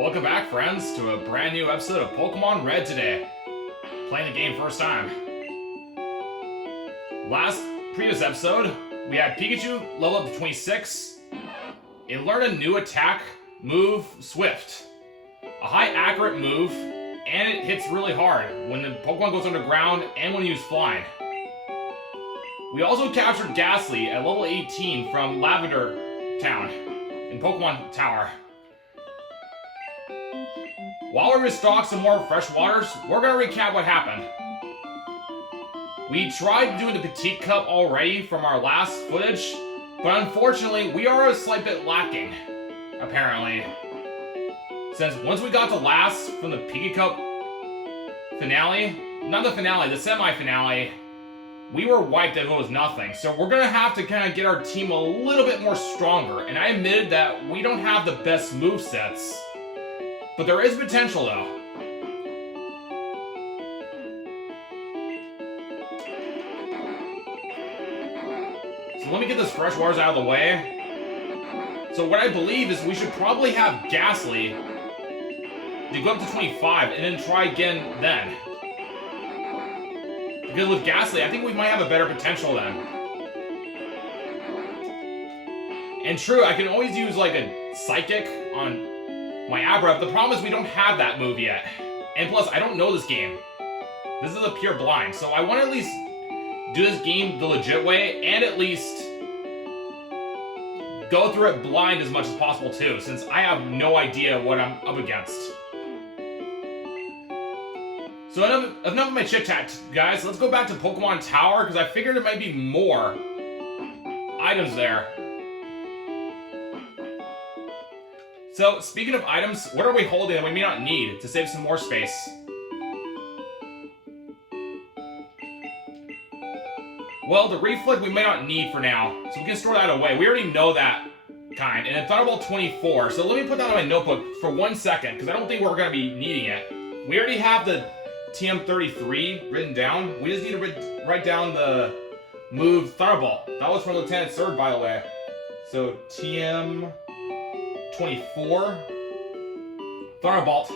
Welcome back, friends, to a brand new episode of Pokemon Red today. Playing the game first time. Previous episode, we had Pikachu level up to 26. It learned a new attack, move, Swift. A high accurate move, and it hits really hard when the Pokemon goes underground and when you use flying. We also captured Ghastly at level 18 from Lavender Town in Pokemon Tower. While we restock some more fresh waters, we're going to recap what happened. We tried doing the Petite Cup already from our last footage, but unfortunately, we are a slight bit lacking, apparently. Since once we got to last from the Pika Cup finale, not the finale, the semi-finale, we were wiped as it was nothing. So we're going to have to kind of get our team a little bit more stronger, and I admitted that we don't have the best movesets. But there is potential, though. So let me get this fresh waters out of the way. So what I believe is we should probably have Ghastly to go up to 25 and then try again then. Because with Ghastly, I think we might have a better potential then. And true, I can always use like a Psychic on my Abra, but the problem is we don't have that move yet. And plus, I don't know this game. This is a pure blind, so I want to at least do this game the legit way, and at least go through it blind as much as possible too, since I have no idea what I'm up against. So enough of my chit-chat, guys. Let's go back to Pokemon Tower, because I figured there might be more items there. So, speaking of items, what are we holding that we may not need to save some more space? Well, the Reflect we may not need for now, so we can store that away. We already know that kind. And then Thunderbolt 24, so let me put that on my notebook for 1 second, because I don't think we're going to be needing it. We already have the TM33 written down. We just need to write down the move Thunderbolt. That was from Lieutenant Surge, by the way. So, TM 24 Thunderbolt.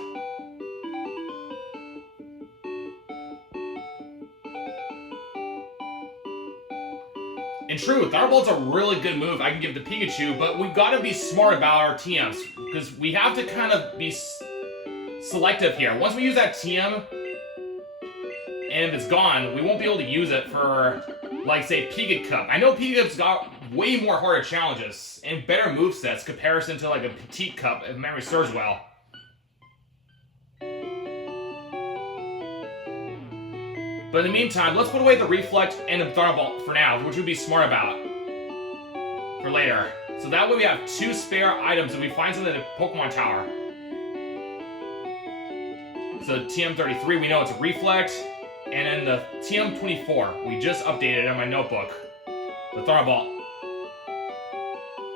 And true, Thunderbolt's a really good move I can give to Pikachu, but we've got to be smart about our TMs, because we have to kind of be selective here. Once we use that TM, and if it's gone, we won't be able to use it for, like, say, Pika Cup. I know Pika Cup's got way more harder challenges and better movesets comparison to, like, a Petite Cup, if memory serves well. But in the meantime, let's put away the Reflect and the Thunderbolt for now, which we'd be smart about for later. So that way we have 2 spare items if we find something in the Pokemon Tower. So TM33, we know it's a Reflect. And then the TM24, we just updated in my notebook. The Thunderbolt.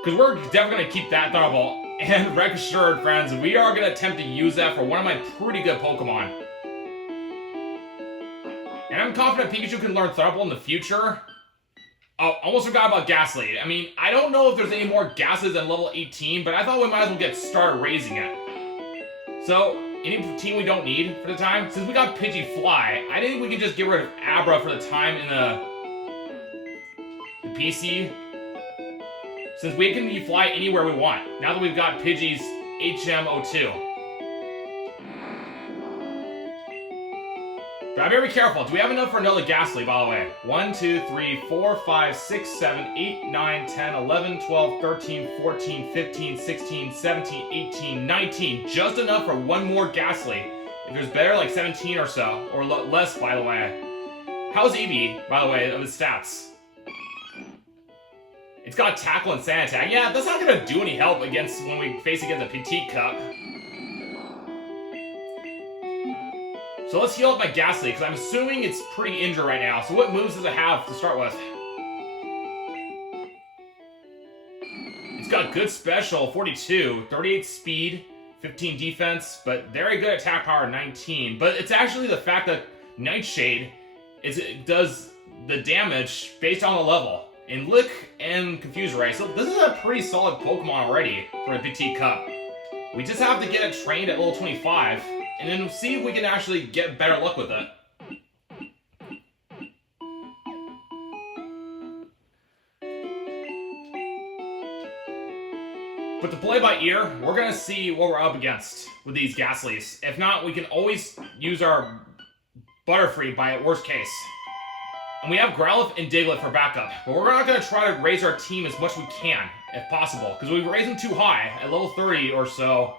Because we're definitely going to keep that Thunderbolt. And rest assured, friends, we are going to attempt to use that for one of my pretty good Pokemon. And I'm confident Pikachu can learn Thunderbolt in the future. Oh, almost forgot about Ghastly. I mean, I don't know if there's any more Ghastlies than level 18, but I thought we might as well get started raising it. So, any team we don't need for the time, since we got Pidgey-Fly, I think we can just get rid of Abra for the time in the PC. Since we can fly anywhere we want, now that we've got Pidgey's HM02. But I better be careful. Do we have enough for another Ghastly, by the way? 1, 2, 3, 4, 5, 6, 7, 8, 9, 10, 11, 12, 13, 14, 15, 16, 17, 18, 19. Just enough for one more Ghastly. If there's better, like 17 or so. Or less, by the way. How's Eevee, by the way, of its stats? It's got Tackle and Sand Attack. Yeah, that's not going to do any help against when we face against the Petite Cup. So let's heal up my Ghastly, because I'm assuming it's pretty injured right now. So what moves does it have to start with? It's got good special, 42, 38 speed, 15 defense, but very good attack power, 19. But it's actually the fact that Nightshade it does the damage based on the level. In Lick and Confuse Ray. So this is a pretty solid Pokemon already for a Petite Cup. We just have to get it trained at level 25, and then see if we can actually get better luck with it. But to play by ear, we're going to see what we're up against with these Ghastlies. If not, we can always use our Butterfree by worst case. And we have Growlithe and Diglett for backup. But we're not going to try to raise our team as much as we can, if possible. Because we've raised them too high, at level 30 or so.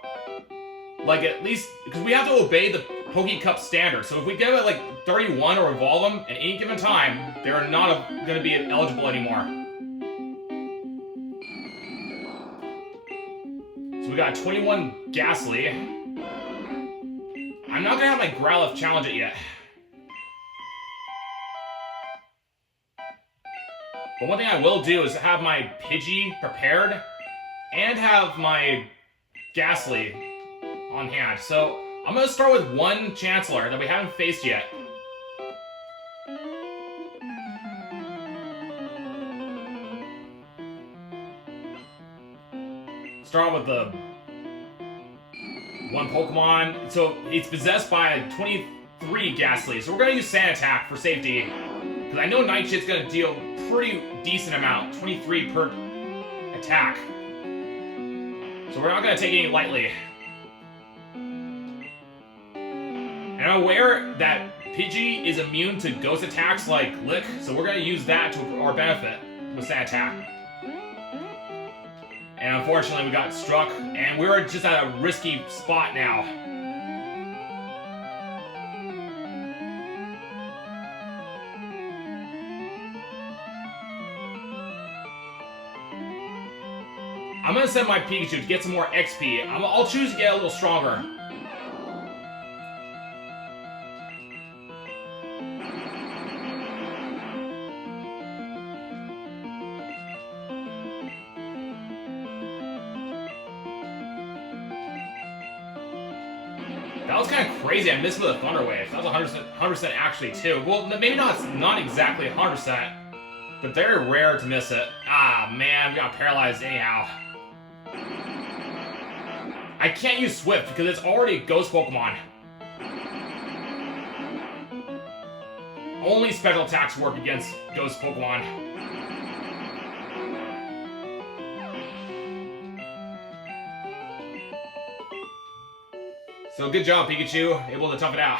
Like, at least, because we have to obey the Poké Cup standard. So if we get it like 31 or evolve them at any given time, they're not going to be eligible anymore. So we got 21 Ghastly. I'm not going to have my Growlithe challenge it yet. But one thing I will do is have my Pidgey prepared and have my Ghastly on hand. So I'm going to start with one Chancellor that we haven't faced yet. Start with the one Pokemon. So it's possessed by a 23 Ghastly. So we're going to use Sand Attack for safety. Because I know Nightshit's going to deal pretty decent amount. 23 per attack. So we're not going to take any lightly. And I'm aware that Pidgey is immune to ghost attacks like Lick. So we're going to use that to our benefit with Sand Attack. And unfortunately, we got struck, and we're just at a risky spot now. I'm gonna send my Pikachu to get some more XP. I'll choose to get a little stronger. That was kind of crazy. I missed with a Thunder Wave. That was 100% actually too. Well, maybe not exactly 100%, but very rare to miss it. Ah, man, we got paralyzed anyhow. I can't use Swift because it's already a Ghost Pokemon. Only special attacks work against Ghost Pokemon. So good job, Pikachu. Able to tough it out.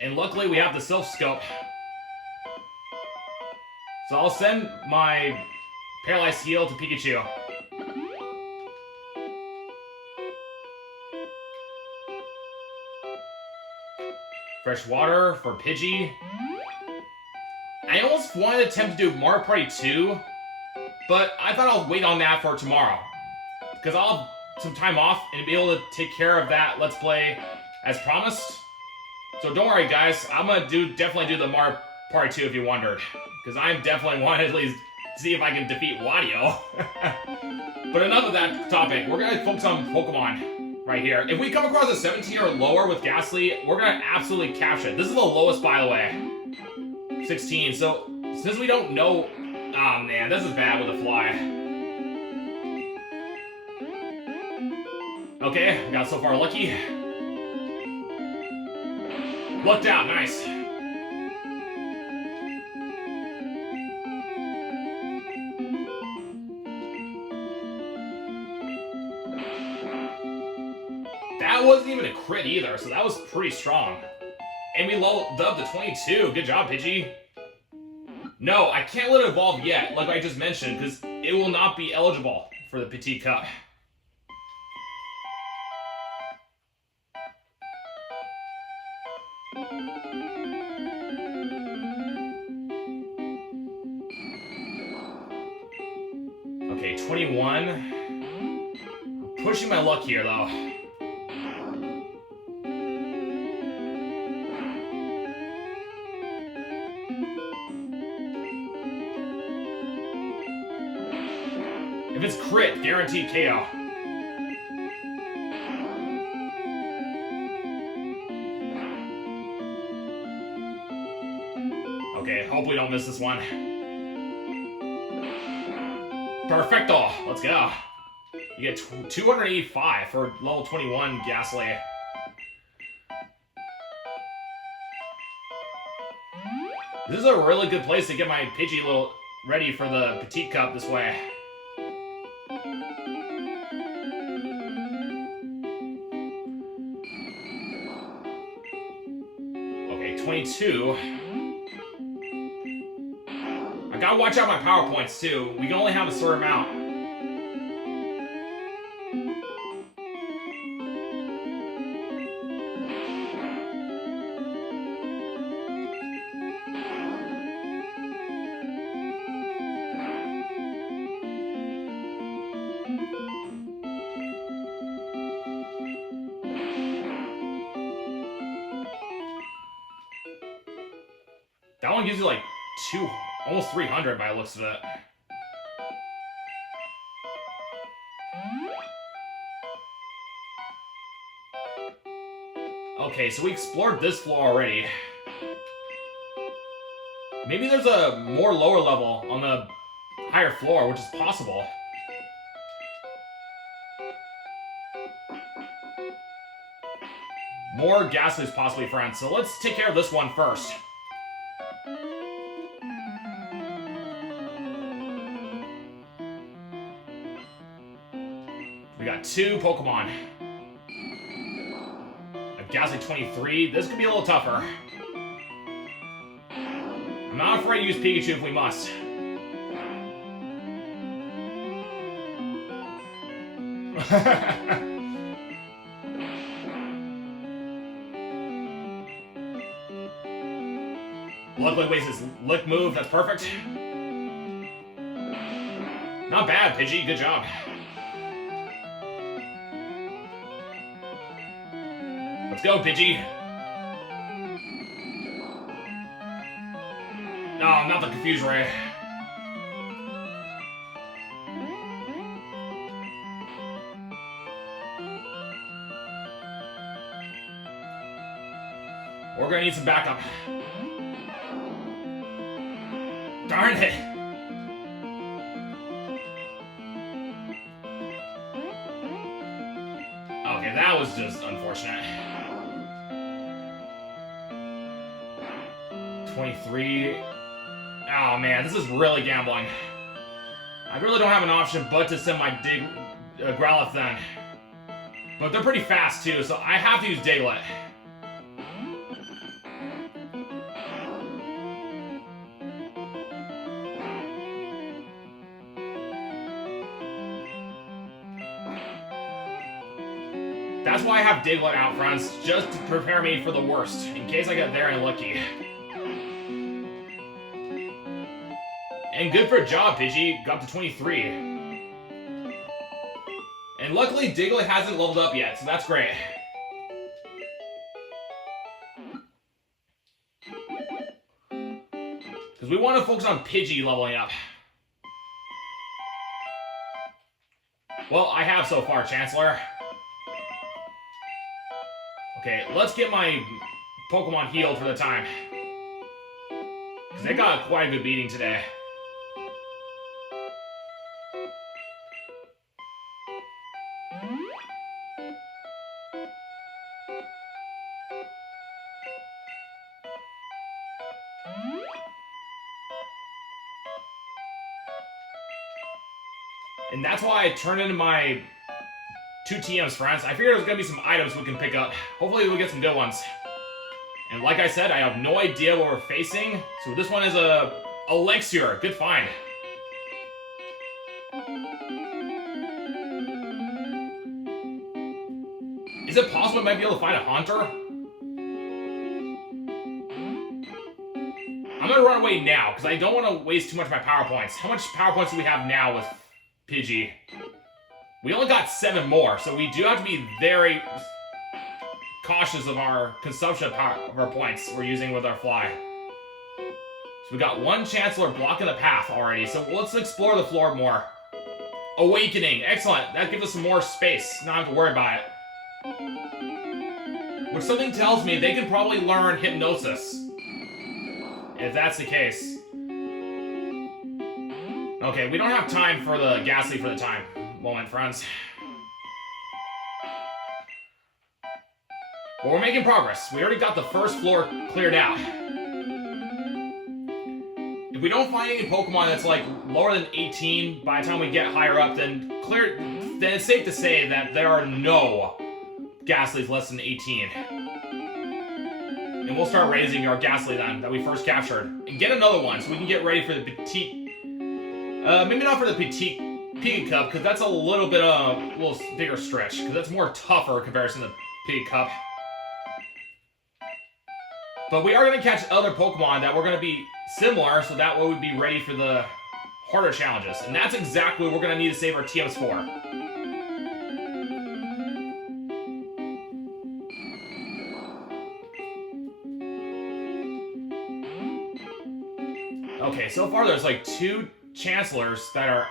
And luckily we have the Self Scope. So I'll send my Paralyzed Heal to Pikachu. Fresh Water for Pidgey. I almost wanted to attempt to do Mario Party 2, but I thought I'll wait on that for tomorrow. Because I'll have some time off and be able to take care of that Let's Play as promised. So don't worry, guys. I'm going to definitely do the Mario Party 2 if you wondered. Because I'm definitely wanting to at least see if I can defeat Wadio. But enough of that topic. We're going to focus on Pokemon right here. If we come across a 17 or lower with Ghastly, we're going to absolutely capture it. This is the lowest, by the way. 16. So since we don't know... Oh, man. This is bad with the fly. Okay, got so far lucky. Lucked out, nice. That wasn't even a crit either, so that was pretty strong. And we leveled up to 22. Good job, Pidgey. No, I can't let it evolve yet, like I just mentioned, because it will not be eligible for the Petit Cup. Okay, 21. I'm pushing my luck here, though. If it's crit, guaranteed KO. Okay, hope we don't miss this one. Perfecto. Let's go. You get 285 for level 21 Ghastly. This is a really good place to get my Pidgey little ready for the Petite Cup this way. Okay, 22. I gotta watch out my power points too. We can only have a certain amount. That one gives you like almost 300 by the looks of it. Okay, so we explored this floor already. Maybe there's a more lower level on the higher floor, which is possible. More Ghastlies possibly, friends. So let's take care of this one first. We got 2 Pokemon. A Ghastly 23. This could be a little tougher. I'm not afraid to use Pikachu if we must. Luckily wastes his lick move. That's perfect. Not bad, Pidgey. Good job. Let's go, Pidgey. No, not the Confuse Ray. We're gonna need some backup. Darn it! Okay, that was just unfortunate. 23. Oh man, this is really gambling. I really don't have an option but to send my Growlithe then. But they're pretty fast too, so I have to use Diglett. That's why I have Diglett out, friends, just to prepare me for the worst, in case I get very unlucky. And good for a job, Pidgey. Got to 23. And luckily, Diglett hasn't leveled up yet, so that's great. Because we want to focus on Pidgey leveling up. Well, I have so far, Chancellor. Okay, let's get my Pokemon healed for the time. Because they got quite a good beating today. And that's why I turned into my 2 TMs, friends. I figured there's gonna be some items we can pick up. Hopefully we'll get some good ones. And like I said, I have no idea what we're facing. So this one is a Elixir. Good find. Is it possible I might be able to find a Haunter? I'm gonna run away now, because I don't want to waste too much of my power points. How much power points do we have now with Pidgey? We only got 7 more, so we do have to be very cautious of our consumption of our points we're using with our fly. So we got 1 Chancellor blocking the path already, so let's explore the floor more. Awakening, excellent. That gives us some more space, not have to worry about it. Which something tells me they can probably learn Hypnosis. If that's the case. Okay, we don't have time for the Ghastly for the time moment, friends. But we're making progress. We already got the first floor cleared out. If we don't find any Pokemon that's like lower than 18 by the time we get higher up, then it's safe to say that there are no Ghastlies less than 18. And we'll start raising our Ghastly then that we first captured. And get another one so we can get ready for the Petite... maybe not for the Petite Pika Cup, because that's a little bit of a little bigger stretch, because that's more tougher in comparison to Pika Cup. But we are going to catch other Pokemon that we're going to be similar, so that way we'd be ready for the harder challenges. And that's exactly what we're going to need to save our TMs for. Okay, so far there's like 2 Chancellors that are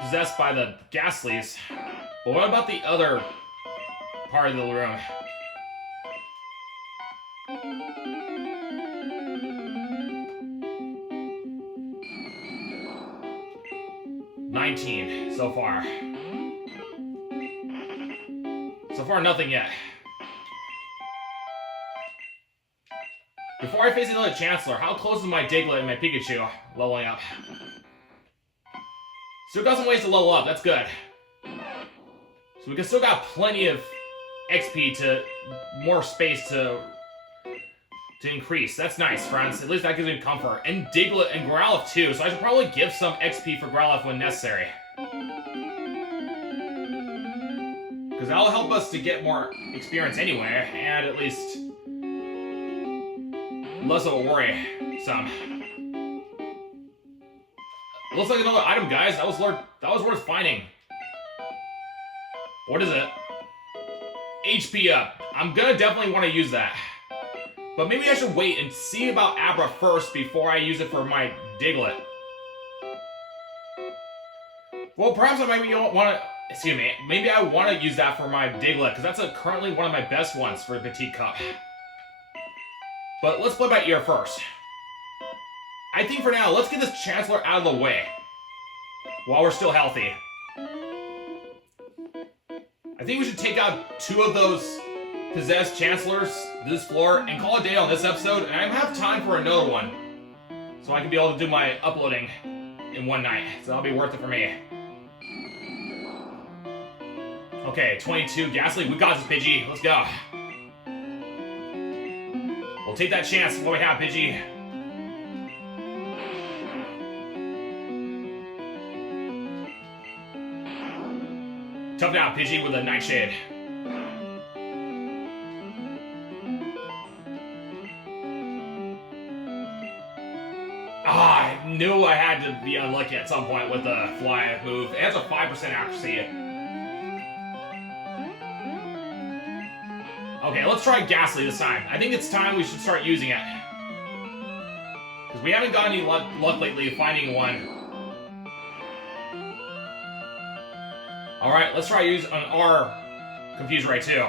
possessed by the Ghastlies. But what about the other part of the room? So far. So far, nothing yet. Before I face another Chancellor, how close is my Diglett and my Pikachu leveling up? Still got some ways to level up, that's good. So we can still got plenty of XP to more space to increase. That's nice, friends. At least that gives me comfort. And Diglett and Growlithe too, so I should probably give some XP for Growlithe when necessary. Because that'll help us to get more experience anyway, and at least less of a worry some. Looks like another item, guys. That was worth finding. What is it? HP up. I'm gonna definitely want to use that. But maybe I should wait and see about Abra first before I use it for my Diglett. Well, perhaps I might want to... Excuse me. Maybe I want to use that for my Diglett, because that's currently one of my best ones for the Petite Cup. But let's play by ear first. I think for now, let's get this Chancellor out of the way. While we're still healthy. I think we should take out 2 of those possessed Chancellors this floor and call it a day on this episode, and I have time for another one. So I can be able to do my uploading in one night. So that'll be worth it for me. Okay, 22 Ghastly. We got this, Pidgey. Let's go. We'll take that chance. What we have, Pidgey. Tough now, Pidgey, with a Nightshade. Ah, I knew I had to be unlucky at some point with the fly move. It has a 5% accuracy. Okay, let's try Ghastly this time. I think it's time we should start using it. Because we haven't got any luck lately finding one. Alright, let's try use an R Confuse Ray too.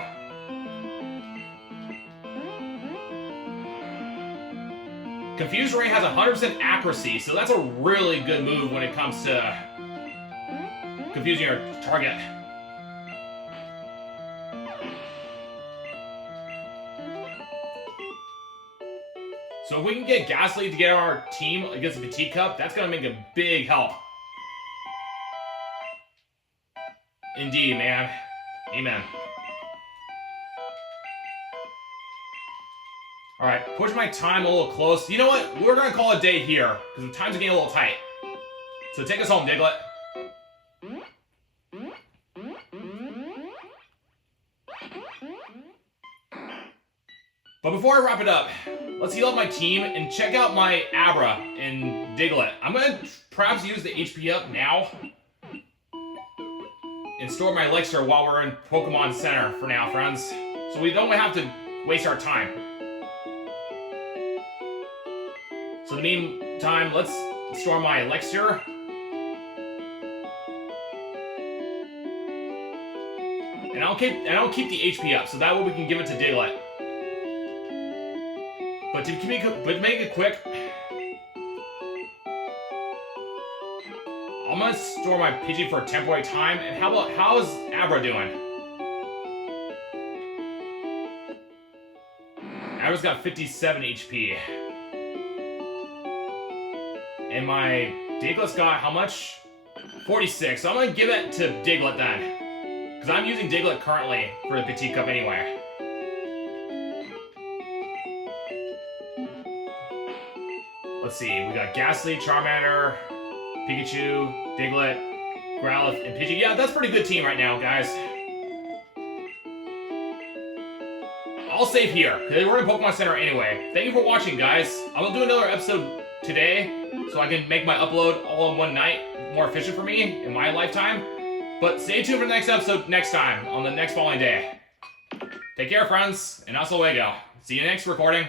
Confuse Ray has 100% accuracy, so that's a really good move when it comes to confusing your target. So if we can get Ghastly to get our team against the Petite Cup, that's going to make a big help. Indeed, man. Amen. Alright, push my time a little close. You know what? We're going to call it a day here, because the time's getting a little tight. So take us home, Diglett. But before I wrap it up, let's heal up my team and check out my Abra and Diglett. I'm going to perhaps use the HP up now and store my elixir while we're in Pokemon Center for now, friends. So we don't have to waste our time. So in the meantime, let's store my elixir. And I'll keep the HP up, so that way we can give it to Diglett. But to make it quick, I'm gonna store my Pidgey for a temporary time. And how is Abra doing? Abra's got 57 HP. And my Diglett's got how much? 46. So I'm gonna give it to Diglett then. Because I'm using Diglett currently for the Petit Cup anyway. Let's see, we got Ghastly, Charmander, Pikachu, Diglett, Growlithe, and Pidgey. Yeah, that's a pretty good team right now, guys. I'll save here, because we're in Pokemon Center anyway. Thank you for watching, guys. I'm going to do another episode today, so I can make my upload all in one night more efficient for me in my lifetime. But stay tuned for the next episode next time, on the next following day. Take care, friends, and hasta luego. See you next recording.